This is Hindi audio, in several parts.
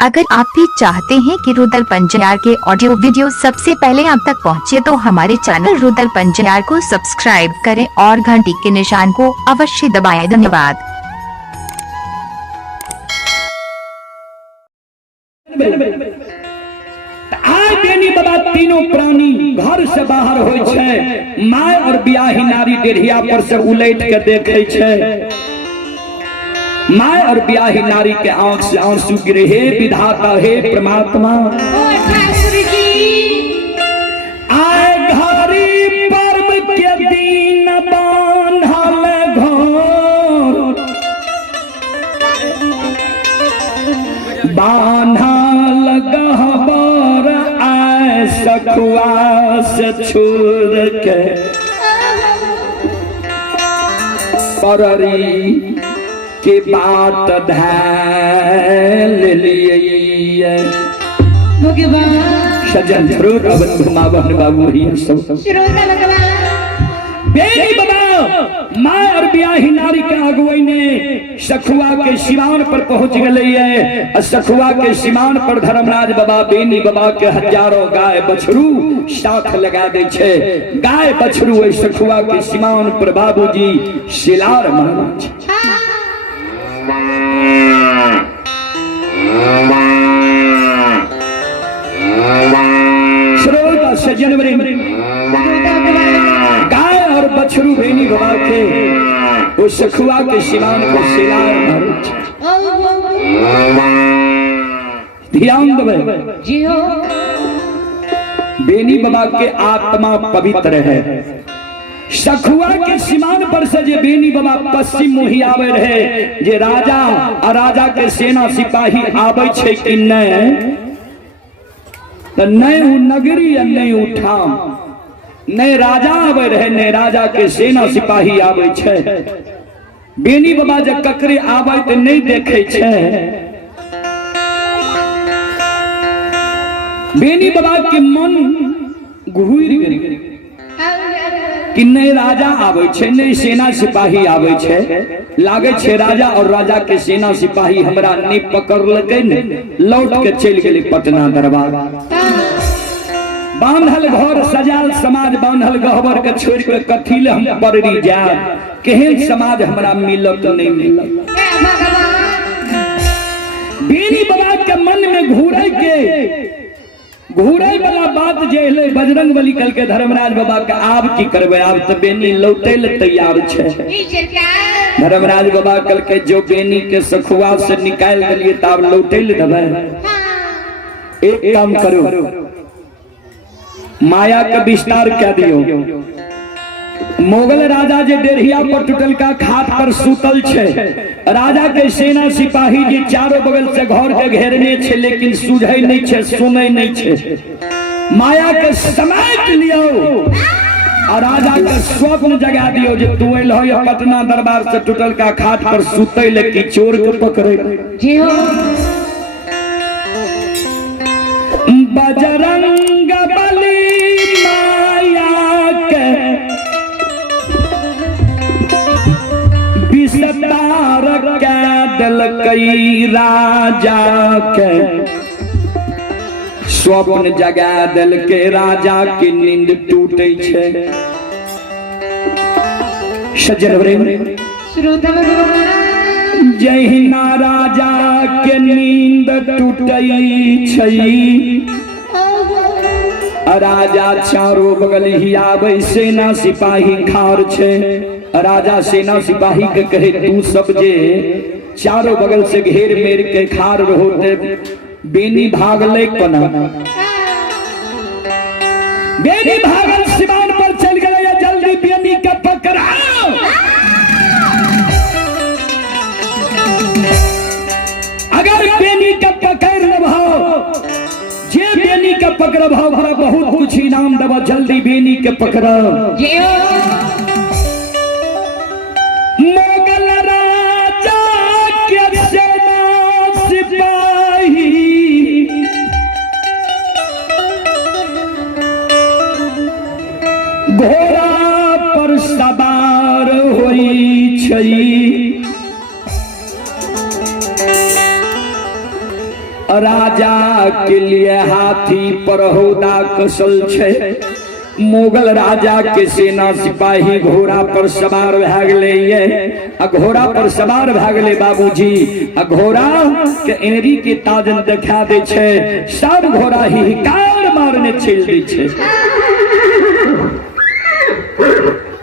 अगर आप भी चाहते हैं कि रुदल पंजयार के ऑडियो वीडियो सबसे पहले आप तक पहुंचे तो हमारे चैनल रुदल पंजयार को सब्सक्राइब करें और घंटी के निशान को अवश्य दबाएं। धन्यवाद। बाबा तीनों प्राणी घर से बाहर होय छै, माय और बियाही नारी डेढ़िया पर से उलट के देखे छै। माय और बियाही नारी के आंख से आंसू गिरे। हे विधाता, हे परमात्मा, आए घरी पर्व के दिन बांधल घर, बांधल गहबर आए सखुआ से छोड़ के पररी की बात धैल लिए सजन फ्रूट अवन घुमावन बाबू ही बेनी बाबा माँ और बियाही नारी के अगुवाई ने सखुआ के सिवान पर पहुंच गए। सखुआ के सिवान पर धर्मराज बाबा बेनी बाबा के हजारों गाय बछरू साथ लगा दे छे। गाय बछरू सखुआ के सिवान पर बाबूजी शिलार मारना छे। जनवरी गाय और बछरू बेनी बाबा के उस सखुआ के सिवान को शिलार ध्यान देवे जी हो। बेनी बाबा के आत्मा पवित्र है। सखुआ के सीमान पर से जे बेनी बाबा पश्चिम मुही आवे रहे, जे राजा और राजा के सेना सिपाही आवे छे कि नहीं, तो नहीं उ नगरी या नहीं उठाम, नहीं राजा आवे रहे, नहीं राजा के सेना सिपाही आवे छे। बेनी बाबा जब ककरे आवे तो नहीं देखे छे। बेनी बाबा के मन घूर गई कि नहीं राजा आवे छे, नहीं सेना सिपाही आवे छे। लागे छे राजा और राजा के सेना सिपाही हमरा नहीं पकड़ लगे ने, लौट के चल गेली पटना दरबार। बांधल घर सजाल समाज, बांधल गहबर के छोड़ के कथी ले हम पररी जाए, केहन समाज हमरा मिलत नहीं मिलत। बेनी बाबा के मन में घूरे वाला बात जे ले बजरंग बली कल के धर्मराज बाबा के आब की करबे, आब तो बेनी लौटे ले तैयार छे। धर्मराज बाबा कल के जो बेनी के सखुआ से निकाल दिए तब लौटे ले देबे। एक काम करो, माया का विस्तार क्या दियो। मोगल राजा जे डेढ़िया पर टूटल का खाट पर सुतल छे, राजा के सेना सिपाही जी चारों बगल से घर के घेरने छे, लेकिन सुझे नहीं छे, सुने नहीं छे। माया के समेट लियो और राजा के स्वप्न जगा दियो जे तू एलो पटना दरबार से टूटल का खाट पर सुते ले कि चोर के पकड़े जी हो। बजरंग बली माया के विस्तार के दल कई राजा के, स्वप्न जगा दल के राजा की नींद टूटे छे। जहिना राजा के नींद टूटे छे, राजा चारों बगल ही आवे, सेना सिपाही खार छे। राजा सेना सिपाही के कहे तू सब जे चारों बगल से घेर मेर के खार होते, बेनी भागले कोना। बेनी भागल सिवान पर चल गए, जल्दी बेनी के पकड़ाओ। अगर बेनी के पकड़ लभाओ, जे बेनी के पकड़ भाव बहुत कुछ इनाम देवा, जल्दी बेनी के पकड़ो। मोगल राजा के सेना सिपाही घोड़ा पर सवार होई छई, राजा के लिए हाथी पर होदा कसल छे। मुगल राजा के सेना सिपाही घोड़ा पर सवार भ गेले। घोड़ा पर सवार भ गेले बाबूजी। घोड़ा के एड़ी के ताजन देखा दे छे। सब घोड़ा हिकार मारने चल दै छे।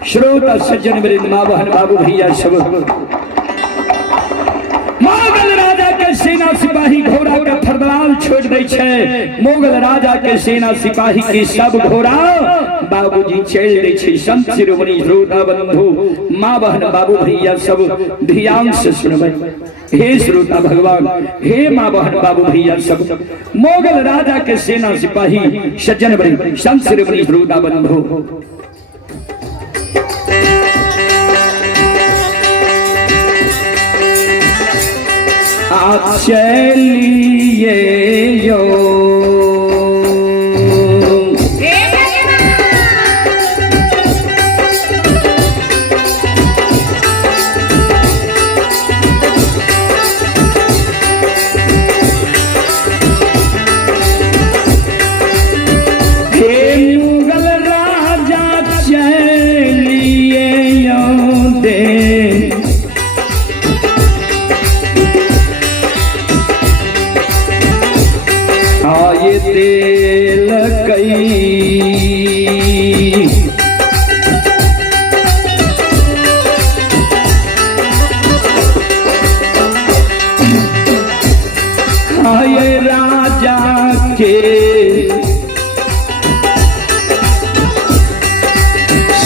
श्रोता सज्जन वृंद माँ बहन बाबू भैया सब मुगल राजा के सेना सिपाही घोड़ा के फरदलाल छोड़ दे छे। मुगल राजा के सेना सिपाही के सब घोड़ा बाबूजी चल दे छे। संत शिरोमणि श्रोता बंधु माँ बहन बाबू भैया सब ध्यान से सुनबे। हे श्रोता भगवान, हे माँ बहन बाबू भैया सब मुगल राजा के सेना सिपाही सज्जन वृंद संत शिरोमणि श्रोता बंधु आप चलिए यो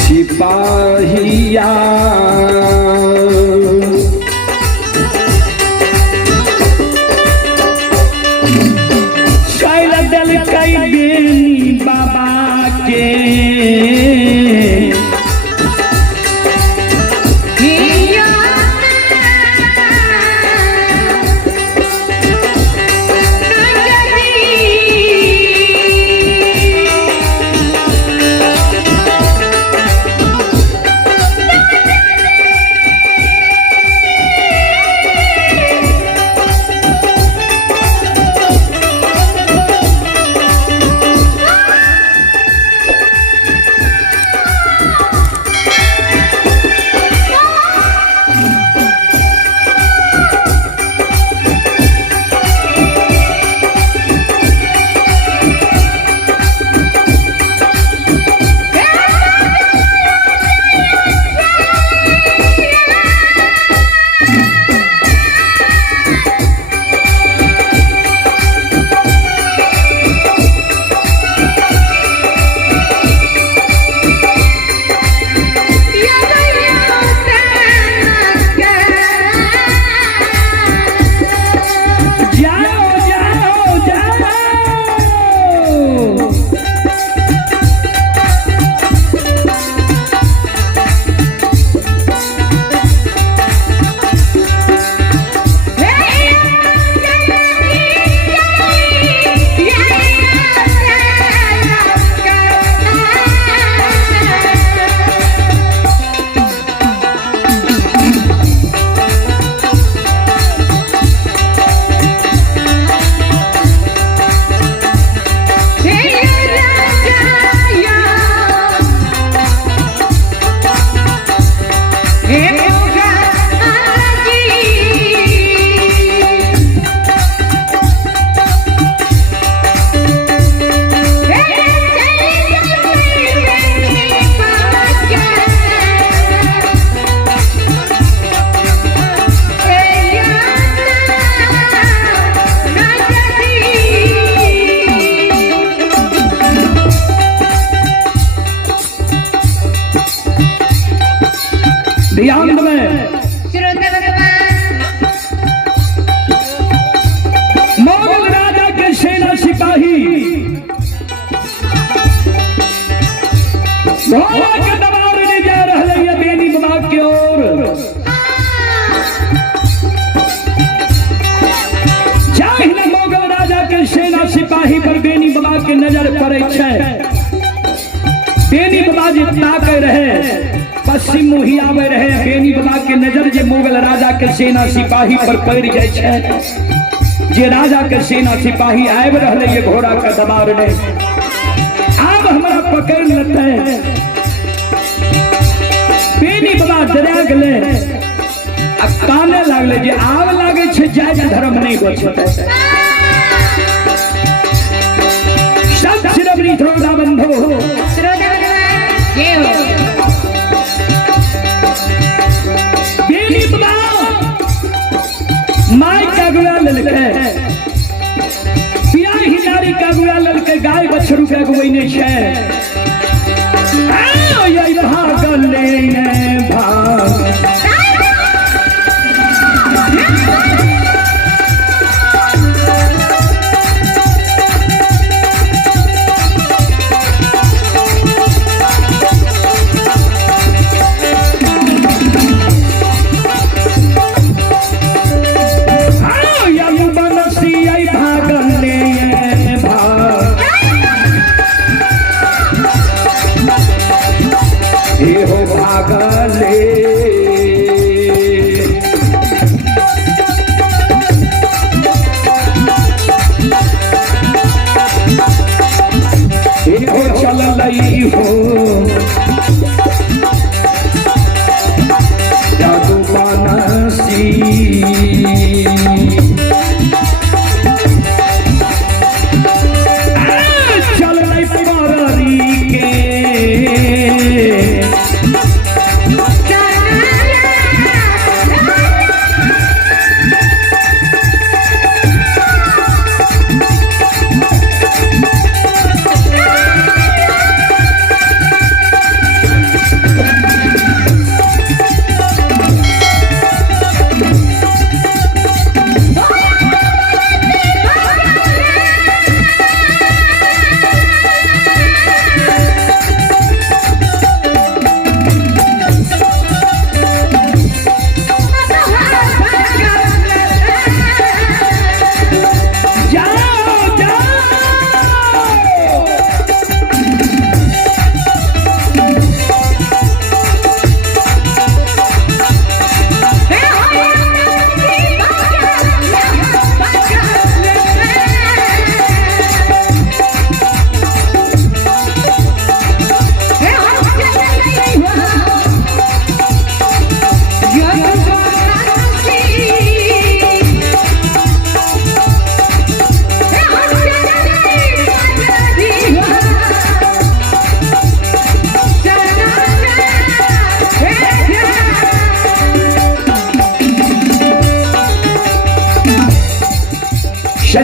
सिपाहिया शैल दल कई बेनी बाबा के मुगल राजा के सेना सिपाही घोड़ा के दबाव ले जा रहे हैं बेनी बाबा की ओर। जाहिर मुगल राजा के सेना सिपाही पर बेनी बाबा के नजर पड़े छे। बेनी बाबा जी ताके रहे, पश्चिम मुही आवे रहे। बेनी बाबा के नजर जे मुगल राजा के सेना सिपाही पर पड़ जाए छे। जे राजा के सेना सिपाही आए रहे ये घोड़ा का दबार ने अब हमारा पकड़ लेते हैं बेनी बाबा डरा गले काने लागले जे आव लागे छे जाय धर्म नहीं बचते सब सिरबरी थोड़ा बंधो बेनी बाबा माई का गुआ ललके पिया ही नारी का गुआ ललके गाय बछरू के गुइने छे आ ये भागले भाग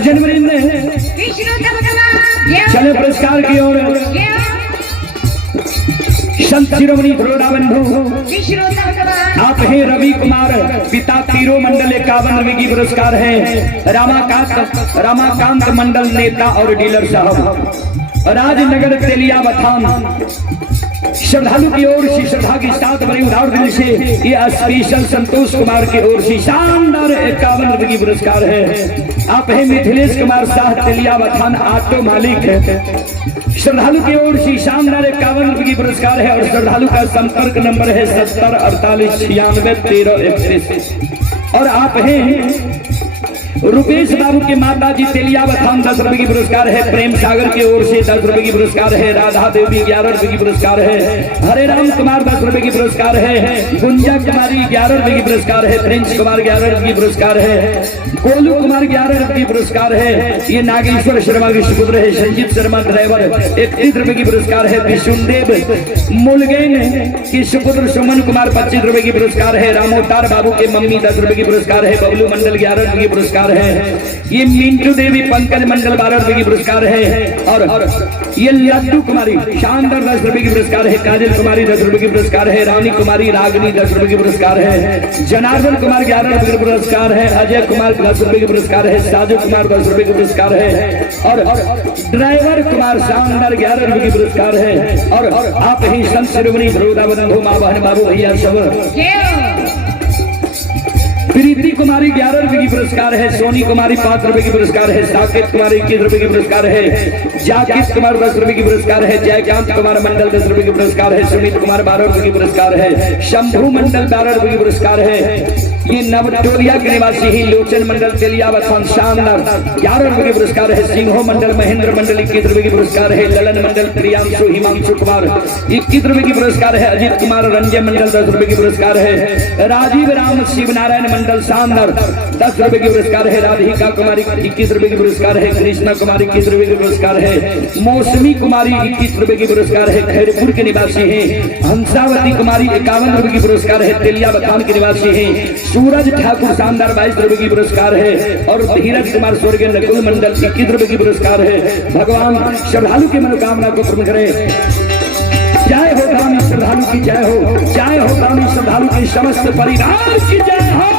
जनवरी में चले पुरस्कार की ओर संत शिरोमणि घोड़ा बंधु आप हैं रवि कुमार पिता तीरो मंडल 51 रवि की पुरस्कार है रामाकांत मंडल नेता और डीलर साहब राजनगर तेलिया बथान श्रद्धालु की ओर से श्रद्धा की साथ बड़ी उदार दिल से ये स्पेशल संतोष कुमार की ओर से शानदार 51 रुपए की पुरस्कार है। आप हैं मिथिलेश कुमार शाह तेलिया बथान ऑटो मालिक है। श्रद्धालु की ओर से शानदार 51 रुपए की पुरस्कार है और श्रद्धालु का संपर्क नंबर है 70 48 96 13 31। और आप हैं रुपेश बाबू के माता जी तेलिया बथान 10 रुपए की पुरस्कार है। प्रेम सागर की ओर से 10 रुपए की पुरस्कार है। राधा देवी 11 रुपए की पुरस्कार है। हरे राम कुमार 10 रुपए की पुरस्कार है। गुंजा कुमारी 11 रुपए की पुरस्कार है। प्रिंस कुमार 11 रुपए की पुरस्कार है। गोलू कुमार 11 रुपए की पुरस्कार है। ये नागेश्वर शर्मा के सुपुत्र है। संजीत शर्मा ड्राइवर 31 रुपए की पुरस्कार है। विशुनदेव मुलगेन की सुपुत्र सुमन कुमार 25 रुपए की पुरस्कार है। रामोतार बाबू के मम्मी 10 रुपए की पुरस्कार है। बबलू मंडल 11 रुपए की पुरस्कार है। ये मिंटू देवी पंकज मंडल 12 रुपए की पुरस्कार है। और ये लड्डू कुमारी शानदार 10 रुपए की पुरस्कार है। काजल कुमारी 10 रुपए की पुरस्कार है। रानी कुमारी रागनी 10 रुपए की पुरस्कार है। जनार्दन कुमार 11 रुपए की पुरस्कार है। अजय कुमार 10 रुपए की पुरस्कार है। साजू कुमार 10 रुपए की पुरस्कार है। और ड्राइवर कुमार शानदार 11 रुपए की पुरस्कार है। और आप ही संत शिरोमणि बड़ौदा बंधु माँ बहन बाबू भैया सब प्रीति कुमारी 11 रुपए की पुरस्कार है, सोनी कुमारी 5 रुपए की पुरस्कार है, साकेत कुमारी 21 रुपए की पुरस्कार है, जाकिर कुमार 10 रुपए की पुरस्कार है, जयकांत कुमार मंडल 10 रुपए की पुरस्कार है, सुमित कुमार 12 रुपए की पुरस्कार है, शंभू मंडल 12 रुपए की पुरस्कार है। ये नवटोलिया के निवासी ही लोचन मंडल तेलियावथान शानदार 11 रुपए की पुरस्कार है, सिंहो मंडल महेंद्र मंडल 21 रुपए की पुरस्कार है, ललन मंडल प्रियांशु हिमांशु कुमार 21 रुपए की पुरस्कार है, अजित कुमार रंजन मंडल 10 रुपए की पुरस्कार है, राजीव राम शिव नारायण मंडल शानदार 10 रुपए की पुरस्कार है, राधिका कुमारी 21 रुपए की पुरस्कार है, कृष्णा कुमारी 21 रुपए की पुरस्कार है, मौसमी कुमारी 21 रुपए की पुरस्कार है, खैरपुर के निवासी है, हंसावती कुमारी 51 रुपए की पुरस्कार है, तेलियावथान के निवासी है, सूरज ठाकुर शानदार 22 रुपए की पुरस्कार है, और धीरज कुमार स्वर्गीय नकुल मंडल 21 रुपए की पुरस्कार है। भगवान श्रद्धालु की मनोकामना को पूर्ण करे। जय हो गामी श्रद्धालु की जय हो, जय हो गामी श्रद्धालु के समस्त परिवार की जय हो।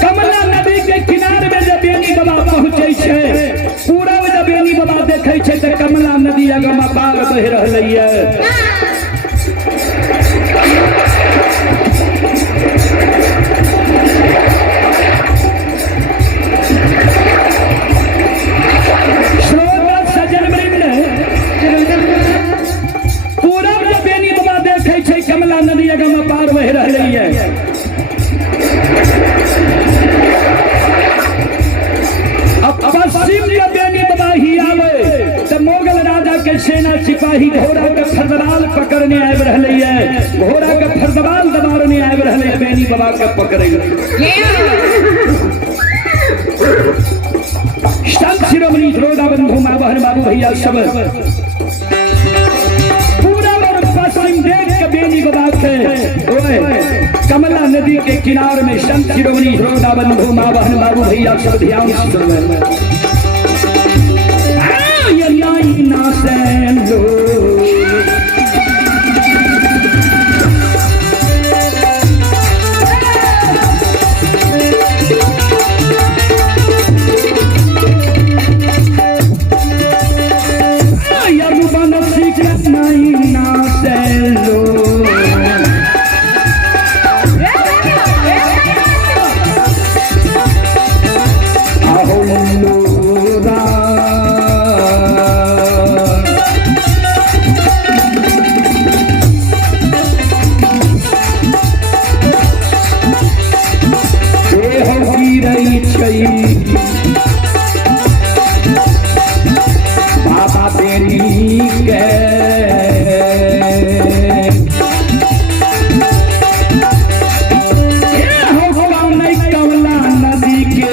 कमला नदी के किनारे में जब बेनी बाबा पहुंचे छे, पूरा जब बेनी बाबा देखे छे तो कमला नदी अगम पार बह रही है। कमला नदी अगम पार बह रही है। अब पश्चिम जब बेनी बाबा ही आवे तो मोगल राजा के सेना सिपाही घोड़ा के फरदबाल पकड़ने आए रही है, घोड़ा के फरदबाल दबारने आए रहे बेनी बाबा के पकड़े। संत शिरोमणि श्रोता बंधु माँ बहन बाबू भैया सब देख के बेनी बाबा के कमला नदी के किनारे में संत शिरोमणि श्रोता बंधु माँ बहन बाबू भैया सब ध्यान बाबा बेनी के कमला नदी के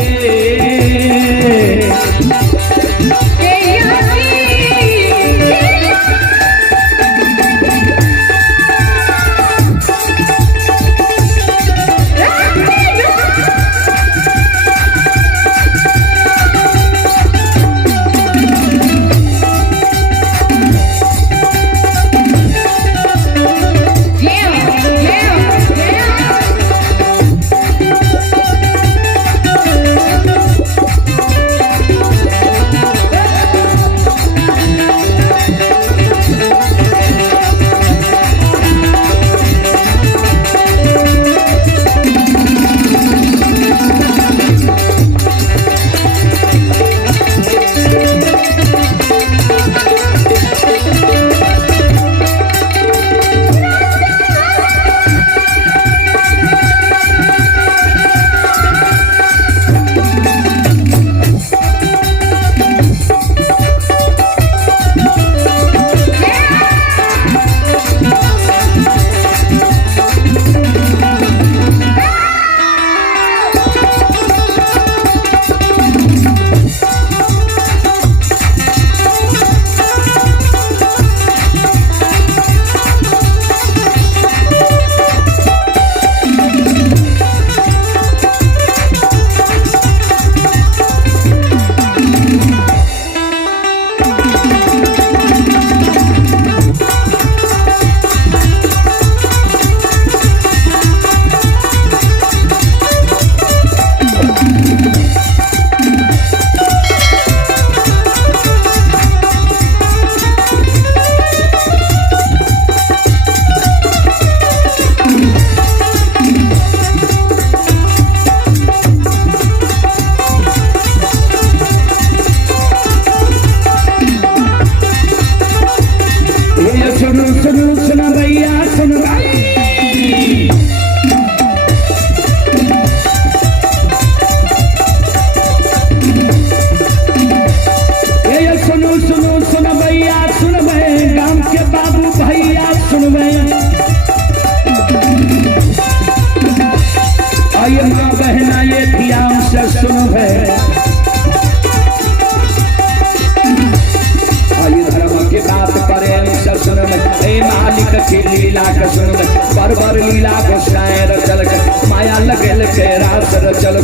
लीला के सुन बर बर लीला को शायर चल माया लगल के रास रचल